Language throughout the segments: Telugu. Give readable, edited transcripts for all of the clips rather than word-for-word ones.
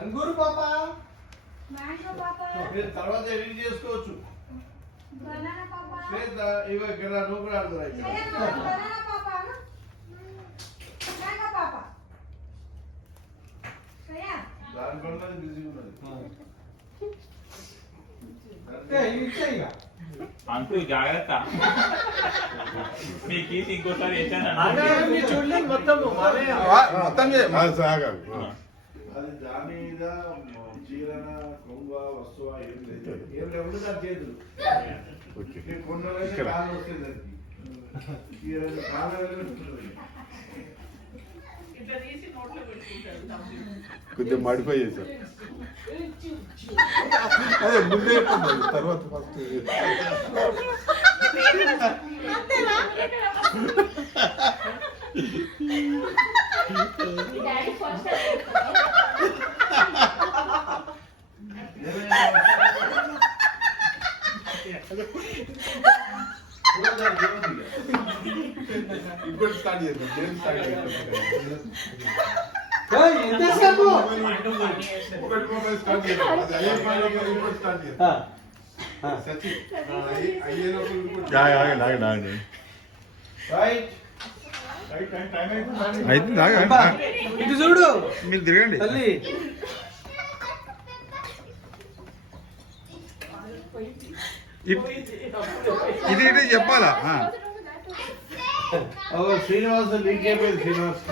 అంగూరు పాప మ్యాంగో పాప తర్వాత ఎడిట్ చేసుకోవచ్చు. బనానా పాప శ్వేత ఇవ ఇక్కడ నువ్వు కూడా ఆడుతున్నా బనానా పాప మ్యాంగో పాప సయా దాని పనులు బిజీగా ఉన్నది. అంకుల్ జాగ్రత్త మీకు ఇంకోసారి చూడలేదు మొత్తం అది దాని మీద చీరన కొంగ వస్తువ ఏం లేదు. ఏం లేకుండా దాని చేతులు కొన్ని కాలు వస్తాయి దానికి చీరని కాలు కొంచెం మాడిఫై చేశారు. అదే ముందే తర్వాత ఫస్ట్ ఇంకోటి స్టార్ట్ చేద్దాం. గేమ్ స్టార్ట్ చేద్దాం. ఒకటి మొబైల్ స్టార్ట్ చేద్దాం. అది అయ్యే పనిలో ఇంకోటి స్టార్ట్ చేద్దాం. సచిన్ అయ్యే లోపల ఇంకోటి ఇటు చూడు మీరు తిరగండి. తల్లి ఇది ఇటే చెప్పాలా? శ్రీనివాస్ లీక్ అయిపోయింది. శ్రీనివాస్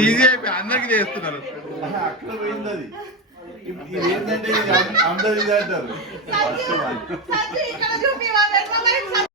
ఈజీ అయిపోయి అందరికి చేస్తున్నారు. అక్కడ పోయింది అది. ఇది ఏంటంటే ఇది అందరు ఇది అంటారు.